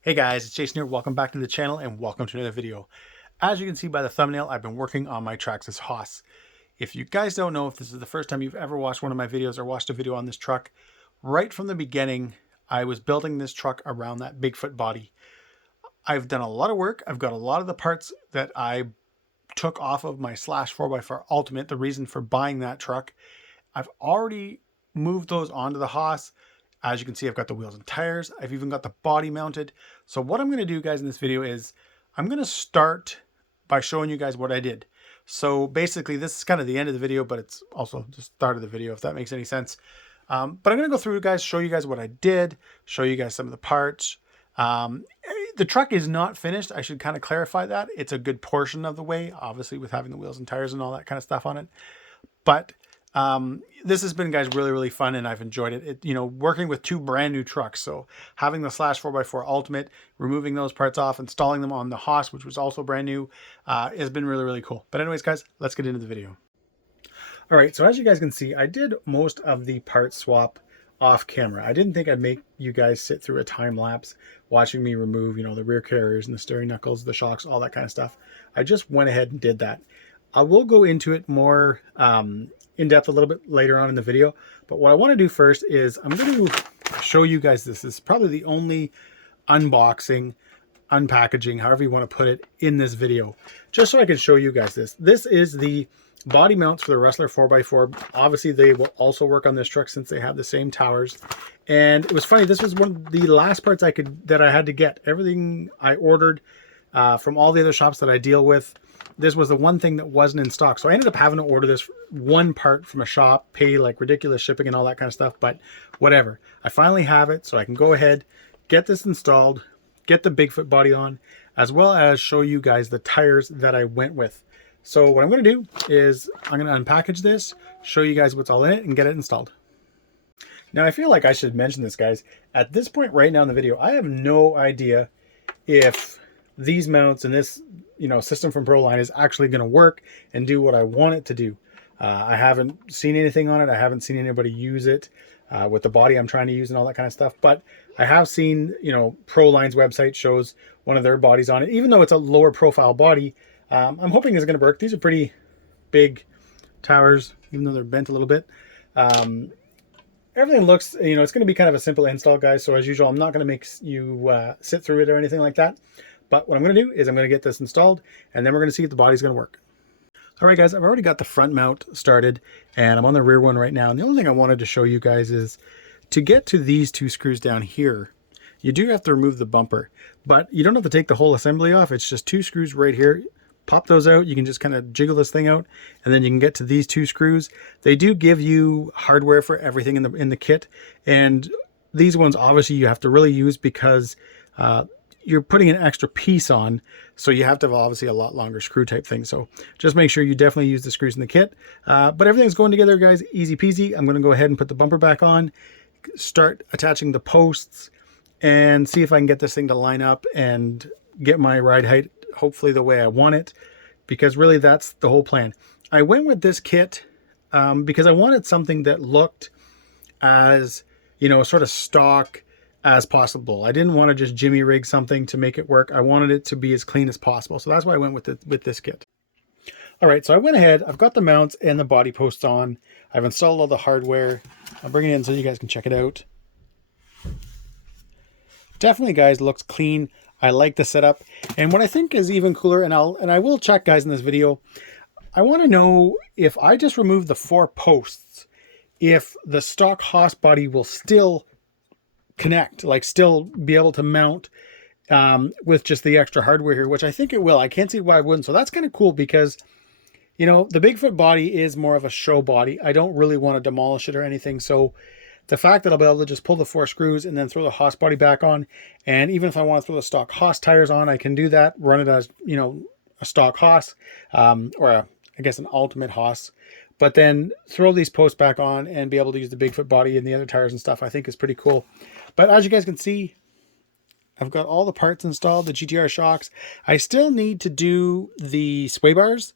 Hey guys, it's Jason here. Welcome back to the channel and welcome to another video. As you can see by the thumbnail, I've been working on my Traxxas Haas. If you guys don't know, if this is the first time you've ever watched one of my videos or watched a video on this truck, right from the beginning, I was building this truck around that Bigfoot body. I've done a lot of work. I've got a lot of the parts that I took off of my Slash 4x4 Ultimate, the reason for buying that truck. I've already moved those onto the Haas. As you can see, I've got the wheels and tires. I've even got the body mounted. So what I'm going to do, guys, in this video is I'm going to start by showing you guys what I did. So basically, this is kind of the end of the video, but it's also the start of the video, if that makes any sense. But I'm going to go through, guys, show you guys what I did, show you guys some of the parts. The truck is not finished. I should kind of clarify that. It's a good portion of the way, obviously, with having the wheels and tires and all that kind of stuff on it. But this has been, guys, really fun, and I've enjoyed it. Working with two brand new trucks. So having the Slash 4x4 Ultimate, removing those parts off, installing them on the Haas, which was also brand new, has been really cool. But anyways, guys, let's get into the video. All right, so as you guys can see, I did most of the part swap off camera. I didn't think I'd make you guys sit through a time lapse watching me remove, the rear carriers and the steering knuckles, the shocks, all that kind of stuff. I just went ahead and did that. I will go into it more in depth a little bit later on in the video, but what I want to do first is I'm going to show you guys this. This is probably the only unboxing, unpackaging, however you want to put it, in this video, just so I can show you guys this. This is the body mounts for the Wrestler 4x4. Obviously, they will also work on this truck since they have the same towers. And it was funny, this was one of the last parts that I had to get. Everything I ordered from all the other shops that I deal with, this was the one thing that wasn't in stock. So I ended up having to order this one part from a shop, pay like ridiculous shipping and all that kind of stuff, but whatever. I finally have it, so I can go ahead, get this installed, get the Bigfoot body on, as well as show you guys the tires that I went with. So what I'm going to do is I'm going to unpackage this, show you guys what's all in it, and get it installed. Now, I feel like I should mention this, guys. At this point right now in the video, I have no idea if these mounts and this system from Proline is actually going to work and do what I want it to do. I haven't seen anything on it. I haven't seen anybody use it with the body I'm trying to use and all that kind of stuff. But I have seen, Proline's website shows one of their bodies on it. Even though it's a lower profile body, I'm hoping it's going to work. These are pretty big towers, even though they're bent a little bit. Everything looks, it's going to be kind of a simple install, guys. So as usual, I'm not going to make you sit through it or anything like that. But what I'm going to do is I'm going to get this installed, and then we're going to see if the body's going to work. All right, guys, I've already got the front mount started, and I'm on the rear one right now. And the only thing I wanted to show you guys is to get to these two screws down here, you do have to remove the bumper, but you don't have to take the whole assembly off. It's just two screws right here. Pop those out. You can just kind of jiggle this thing out, and then you can get to these two screws. They do give you hardware for everything in the kit, and these ones obviously you have to really use because you're putting an extra piece on, so you have to have obviously a lot longer screw type thing. So just make sure you definitely use the screws in the kit. But everything's going together, guys, easy peasy. I'm going to go ahead and put the bumper back on, start attaching the posts, and see if I can get this thing to line up and get my ride height hopefully the way I want it, because really that's the whole plan. I went with this kit because I wanted something that looked as, sort of stock as possible. I didn't want to just jimmy rig something to make it work. I wanted it to be as clean as possible. So that's why I went with this kit. All right, so I went ahead, I've got the mounts and the body posts on. I've installed all the hardware. I'll bring it in so you guys can check it out. Definitely, guys, looks clean. I like the setup. And what I think is even cooler, and I will check, guys, in this video, I want to know if I just remove the 4 posts, if the stock Haas body will still connect, like still be able to mount with just the extra hardware here, which I think it will. I can't see why it wouldn't. So that's kind of cool because, the Bigfoot body is more of a show body. I don't really want to demolish it or anything. So the fact that I'll be able to just pull the 4 screws and then throw the Haas body back on, and even if I want to throw the stock Haas tires on, I can do that, run it as, a stock Haas, or I guess an ultimate Haas, but then throw these posts back on and be able to use the Bigfoot body and the other tires and stuff, I think is pretty cool. But as you guys can see, I've got all the parts installed, the GTR shocks. I still need to do the sway bars.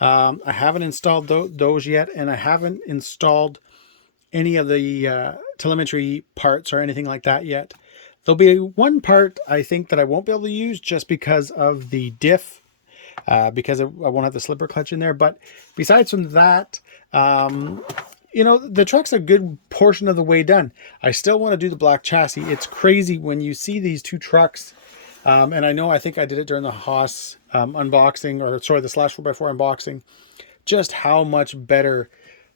I haven't installed those yet, and I haven't installed any of the telemetry parts or anything like that yet. There'll be one part I think that I won't be able to use just because of the diff, because I won't have the slipper clutch in there. But besides from that, you know, the truck's a good portion of the way done. I still want to do the black chassis. It's crazy when you see these two trucks. And I think I did it during the Haas unboxing, or sorry, the Slash 4x4 unboxing, just how much better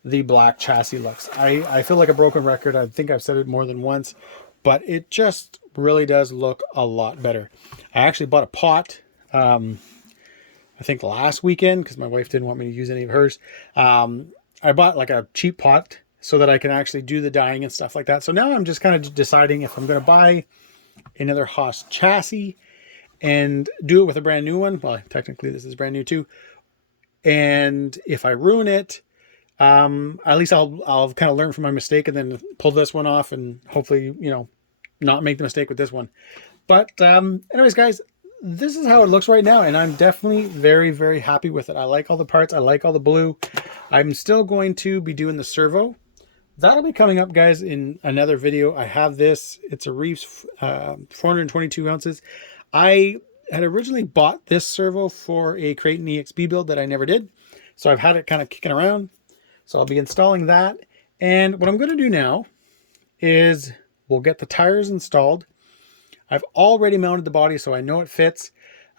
the black chassis looks. I feel like a broken record. I think I've said it more than once, but it just really does look a lot better. I actually bought a pot, I think last weekend, because my wife didn't want me to use any of hers. I bought like a cheap pot so that I can actually do the dyeing and stuff like that. So now I'm just kind of deciding if I'm going to buy another Haas chassis and do it with a brand new one. Well, technically this is brand new too. And if I ruin it, at least I'll kind of learn from my mistake and then pull this one off and hopefully, you know, not make the mistake with this one. But anyways, guys, this is how it looks right now, and I'm definitely very, very happy with it. I like all the parts. I like all the blue. I'm still going to be doing the servo. That'll be coming up, guys, in another video. I have this. It's a Reefs 422 ounces. I had originally bought this servo for a Creighton EXB build that I never did. So I've had it kind of kicking around. So I'll be installing that. And what I'm going to do now is we'll get the tires installed. I've already mounted the body, so I know it fits.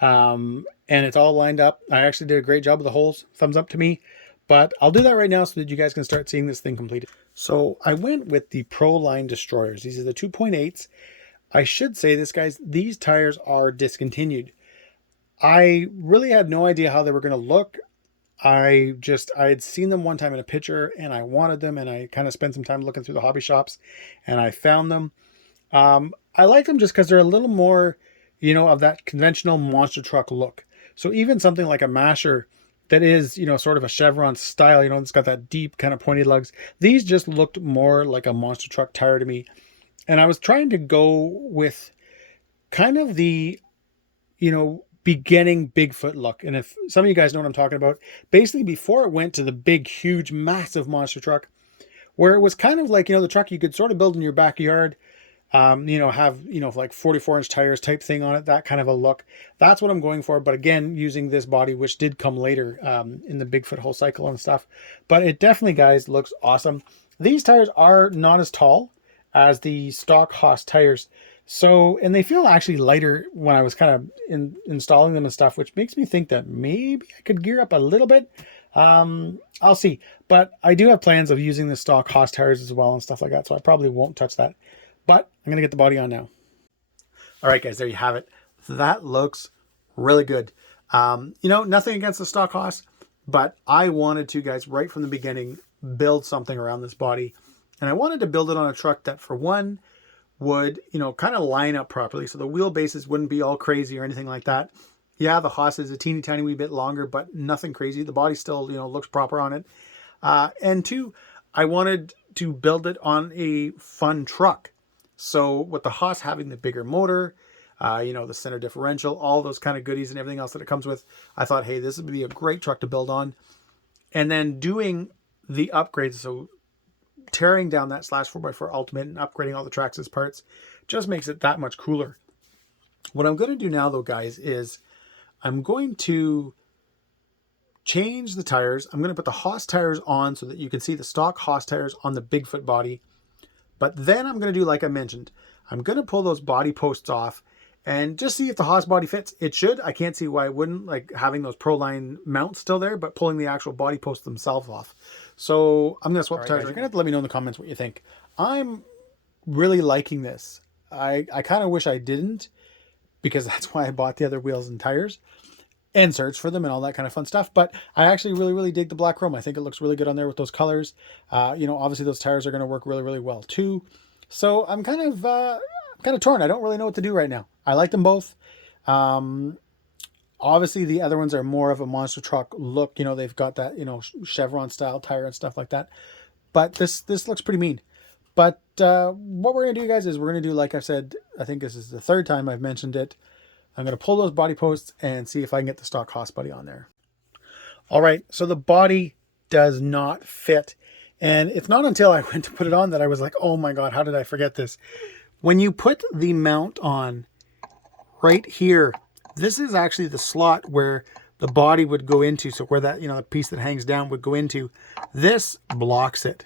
And it's all lined up. I actually did a great job with the holes. Thumbs up to me. But I'll do that right now so that you guys can start seeing this thing completed. So I went with the Pro Line Destroyers. These are the 2.8s. I should say this, guys, these tires are discontinued. I really had no idea how they were going to look. I had seen them one time in a picture and I wanted them, and I kind of spent some time looking through the hobby shops and I found them. I like them just because they're a little more, you know, of that conventional monster truck look. So even something like a Masher that is, you know, sort of a Chevron style, you know, it's got that deep kind of pointed lugs. These just looked more like a monster truck tire to me. And I was trying to go with kind of the, you know, beginning Bigfoot look. And if some of you guys know what I'm talking about, basically before it went to the big, huge, massive monster truck, where it was kind of like, you know, the truck you could sort of build in your backyard, you know, have, you know, like 44-inch tires type thing on it, that kind of a look. That's what I'm going for. But again, using this body, which did come later in the Bigfoot whole cycle and stuff. But it definitely, guys, looks awesome. These tires are not as tall as the stock Haas tires. So, and they feel actually lighter when I was kind of installing them and stuff, which makes me think that maybe I could gear up a little bit. I'll see. But I do have plans of using the stock Haas tires as well and stuff like that. So I probably won't touch that. But I'm going to get the body on now. All right, guys, there you have it. That looks really good. You know, nothing against the stock Haas, but I wanted to, guys, right from the beginning, build something around this body. And I wanted to build it on a truck that, for one, would, you know, kind of line up properly. So the wheelbases wouldn't be all crazy or anything like that. Yeah, the Haas is a teeny tiny wee bit longer, but nothing crazy. The body still, you know, looks proper on it. And two, I wanted to build it on a fun truck. So with the Haas having the bigger motor, you know, the center differential, all those kind of goodies and everything else that it comes with, I thought, hey, this would be a great truck to build on. And then doing the upgrades, so tearing down that Slash 4x4 Ultimate and upgrading all the Traxxas parts just makes it that much cooler. What I'm going to do now, though, guys, is I'm going to change the tires. I'm going to put the Haas tires on so that you can see the stock Haas tires on the Bigfoot body. But then I'm going to do, like I mentioned, I'm going to pull those body posts off and just see if the Haas body fits. It should. I can't see why it wouldn't, like having those Pro Line mounts still there, but pulling the actual body posts themselves off. So I'm going to swap the tires. You're going to have to let me know in the comments what you think. I'm really liking this. I kind of wish I didn't, because that's why I bought the other wheels and tires and searched for them and all that kind of fun stuff. But I actually really, really dig the black chrome. I think it looks really good on there with those colors. You know, obviously those tires are going to work really, really well too. So I'm kind of torn. I don't really know what to do right now. I like them both. Obviously the other ones are more of a monster truck look. You know, they've got that, you know, Chevron style tire and stuff like that. But this looks pretty mean. But what we're going to do, guys, is we're going to do, like I said, I think this is the third time I've mentioned it. I'm going to pull those body posts and see if I can get the stock Haas body on there. All right, so the body does not fit. And it's not until I went to put it on that I was like, oh my God, how did I forget this? When you put the mount on right here, this is actually the slot where the body would go into. So where that, the piece that hangs down would go into, this blocks it.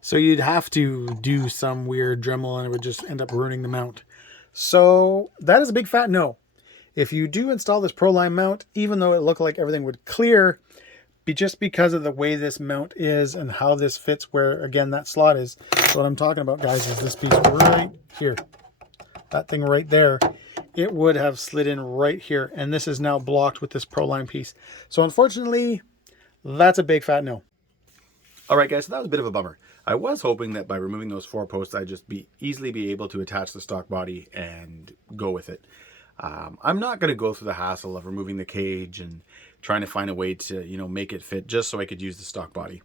So you'd have to do some weird Dremel and it would just end up ruining the mount. So that is a big fat no. If you do install this Proline mount, even though it looked like everything would clear, just because of the way this mount is and how this fits where, again, that slot is. So what I'm talking about, guys, is this piece right here. That thing right there. It would have slid in right here. And this is now blocked with this Proline piece. So unfortunately, that's a big fat no. All right, guys, so that was a bit of a bummer. I was hoping that by removing those 4 posts, I'd just easily be able to attach the stock body and go with it. I'm not going to go through the hassle of removing the cage and trying to find a way to, make it fit just so I could use the stock body.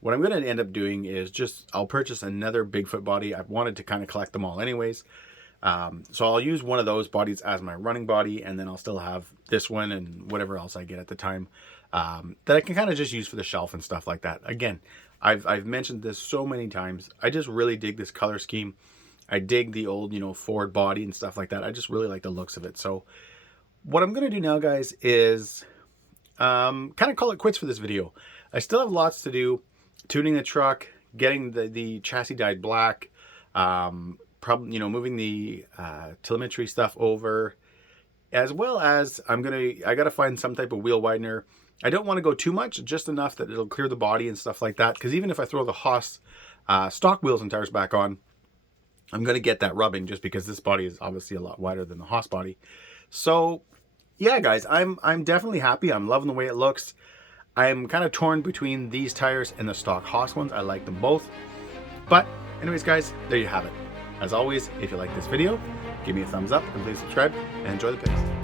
What I'm going to end up doing is I'll purchase another Bigfoot body. I've wanted to kind of collect them all anyways. So I'll use one of those bodies as my running body, and then I'll still have this one and whatever else I get at the time that I can kind of just use for the shelf and stuff like that. Again, I've mentioned this so many times. I just really dig this color scheme. I dig the old, Ford body and stuff like that. I just really like the looks of it. So what I'm going to do now, guys, is kind of call it quits for this video. I still have lots to do. Tuning the truck, getting the chassis dyed black, probably, moving the telemetry stuff over, as well as I got to find some type of wheel widener. I don't want to go too much, just enough that it'll clear the body and stuff like that. Because even if I throw the Haas stock wheels and tires back on, I'm going to get that rubbing just because this body is obviously a lot wider than the Haas body. So yeah, guys, I'm definitely happy. I'm loving the way it looks. I'm kind of torn between these tires and the stock Haas ones. I like them both. But anyways, guys, there you have it. As always, if you like this video, give me a thumbs up and please subscribe and enjoy the picks.